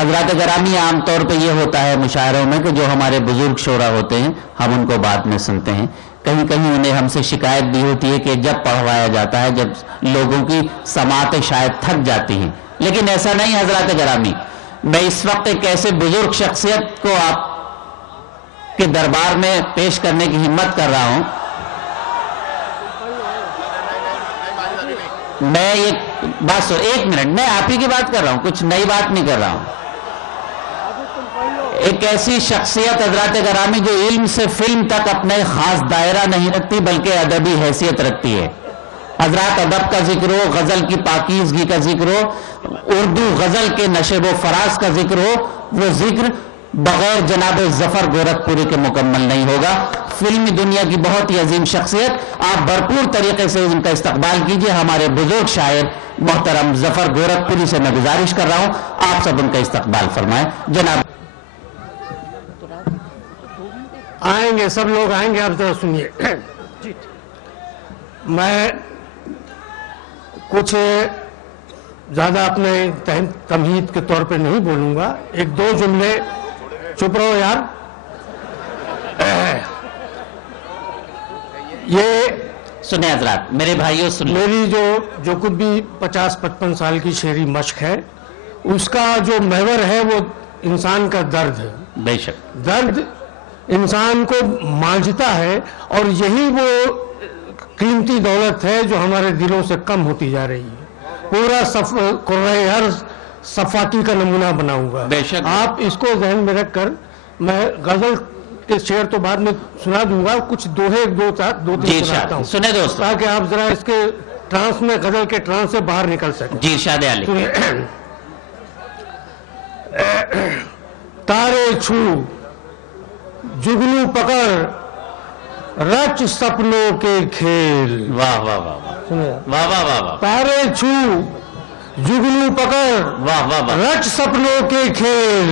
حضرات گرامی، عام طور پہ یہ ہوتا ہے مشاعروں میں کہ جو ہمارے بزرگ شعرا ہوتے ہیں ہم ان کو بعد میں سنتے ہیں. کہیں کہیں انہیں ہم سے شکایت بھی ہوتی ہے کہ جب پڑھوایا جاتا ہے جب لوگوں کی سماعتیں شاید تھک جاتی ہیں، لیکن ایسا نہیں. حضرات گرامی، میں اس وقت ایک ایسے بزرگ شخصیت کو آپ کے دربار میں پیش کرنے کی ہمت کر رہا ہوں. میں ایک بات سو، ایک منٹ، میں آپ ہی کی بات کر رہا ہوں، کچھ نئی بات نہیں کر رہا ہوں. ایک ایسی شخصیت حضرات گرامی جو علم سے فلم تک اپنا خاص دائرہ نہیں رکھتی بلکہ ادبی حیثیت رکھتی ہے. حضرات ادب کا ذکر ہو، غزل کی پاکیزگی کا ذکر ہو، اردو غزل کے نشیب و فراز کا ذکر ہو، وہ ذکر بغیر جناب ظفر گورکھپوری کے مکمل نہیں ہوگا. فلمی دنیا کی بہت ہی عظیم شخصیت، آپ بھرپور طریقے سے ان کا استقبال کیجئے. ہمارے بزرگ شاعر محترم ظفر گورکھپوری سے میں گزارش کر رہا ہوں آپ سب ان کا استقبال فرمائیں. جناب آئیں گے، سب لوگ آئیں گے، آپ ذرا سنیے. میں کچھ زیادہ اپنے تمہید کے طور پہ نہیں بولوں گا، ایک دو جملے. چپ رہو یار. یہ سنیں حضرات، میرے بھائیوں سنیں، میری جو کچھ بھی 50-55 سال کی شعری مشق ہے، اس کا جو محور ہے وہ انسان کا درد ہے. بے شک درد انسان کو مانجتا ہے، اور یہی وہ قیمتی دولت ہے جو ہمارے دلوں سے کم ہوتی جا رہی ہے. پورا قرۂ ارض صفاکی کا نمونہ بناؤں گا. بے شک آپ اس کو ذہن میں رکھ کر، میں غزل کے شعر تو بعد میں سنا دوں گا، کچھ دوہے دو تین سناتا ہوں سنیں دوستو، تاکہ آپ ذرا اس کے ٹرانس میں، غزل کے ٹرانس سے باہر نکل سکیں. جی ارشاد عالی. تارے چھو جگنو پکڑ رچ سپنوں کے کھیل. واہ واہ واہ واہ واہ واہ واہ. تارے چھو جگنو پکڑ واہ واہ واہ. رچ سپنوں کے کھیل،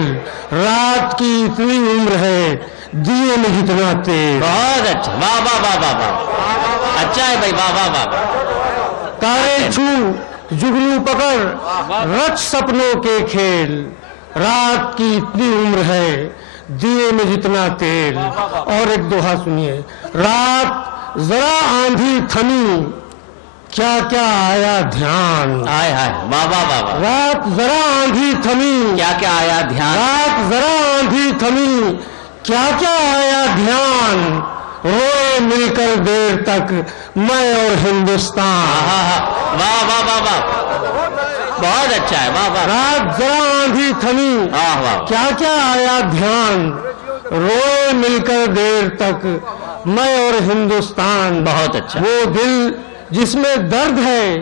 رات کی اتنی عمر ہے دیے میں جتنا تیل. بہت اچھا، واہ واہ واہ واہ واہ. اچھا ہے بھائی، واہ واہ واہ واہ. تارے چھو جگنو پکڑ رچ سپنوں کے کھیل، رات کی اتنی عمر ہے دیے میں جتنا تیل. اور ایک دوہا سنیے. رات ذرا آندھی تھمی کیا کیا آیا دھیان. ہائے ہائے، واہ واہ واہ واہ. رات ذرا آندھی تھمی کیا کیا آیا دھیان. رات ذرا آندھی تھمی کیا کیا آیا دھیان، روئے مل کر دیر تک میں اور ہندوستان. واہ واہ واہ واہ. بہت اچھا ہے، واہ واہ. رات ذرا آندھی تھمی واہ واہ. کیا کیا آیا دھیان، روئے مل کر دیر تک میں اور ہندوستان. بہت اچھا. وہ دل جس میں درد ہے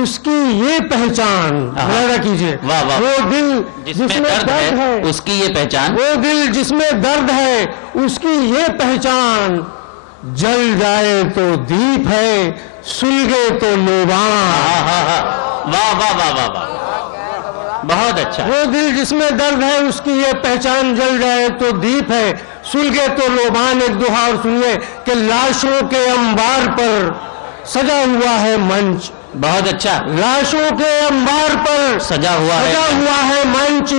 اس کی یہ پہچان. ملاحظہ کیجئے. وہ دل جس میں درد ہے اس کی یہ پہچان. وہ دل جس میں درد ہے اس کی یہ پہچان، جل جائے تو دیپ ہے سلگے تو لوبان. واہ واہ واہ واہ واہ. بہت اچھا. وہ دل جس میں درد ہے اس کی یہ پہچان، جل جائے تو دیپ ہے سلگے تو لوبان. ایک دوہا اور سنیے کہ لاشوں کے انبار پر سجا ہوا ہے منچ. بہت اچھا. لاشوں کے انبار پر سجا ہوا ہے منچ،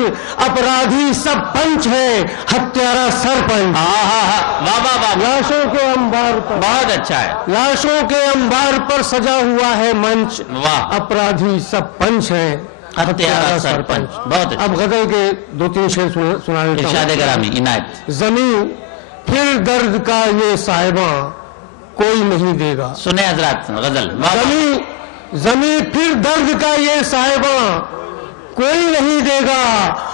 اپرادھی سب پنچ ہے ہتھیارا سرپنچ. واہ واہ واہ. لاشوں کے انبار پر، بہت اچھا ہے. لاشوں کے انبار پر سجا ہوا ہے منچ، واہ. اپرادھی سب پنچ ہے ہتھیارا سرپنچ. بہت اچھا. اب غزل کے دو تین شعر سنا دیتا ہوں. ارشاد گرامی عنایت. زمین پھر درد کا یہ صاحباں کوئی نہیں دے گا. سنیں حضرات غزل. زمین پھر درد کا یہ صاحباں کوئی نہیں دے گا،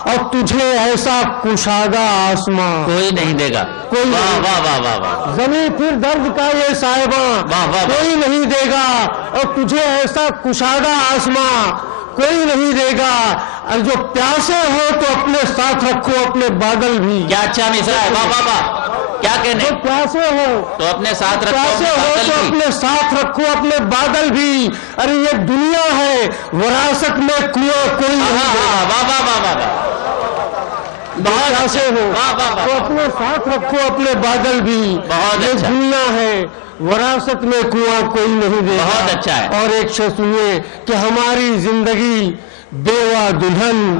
اور تجھے ایسا کشادہ آسماں کوئی نہیں دے گا. واہ واہ واہ واہ واہ. زمین پھر درد کا یہ صاحباں کوئی نہیں دے گا، اور تجھے ایسا کشادہ آسماں کوئی نہیں دے گا. اور جو پیاسے ہو تو اپنے ساتھ رکھو اپنے بادل بھی. کیا اچھا مصرع ہے. واہ واہ واہ. کیا کہنے. جو پیاسے ہو تو اپنے ساتھ رکھو پیاسے ہو تو اپنے ساتھ رکھو اپنے بادل بھی. ارے یہ دنیا ہے وراثت میں کنواں کوئی نہیں. واہ واہ واہ واہ. بہت پیاسے ہو تو اپنے ساتھ رکھو اپنے بادل بھی. یہ دنیا ہے وراثت میں کنواں کوئی نہیں دے. بہت اچھا ہے. اور ایک شعر سنیے کہ ہماری زندگی بیوہ دلہن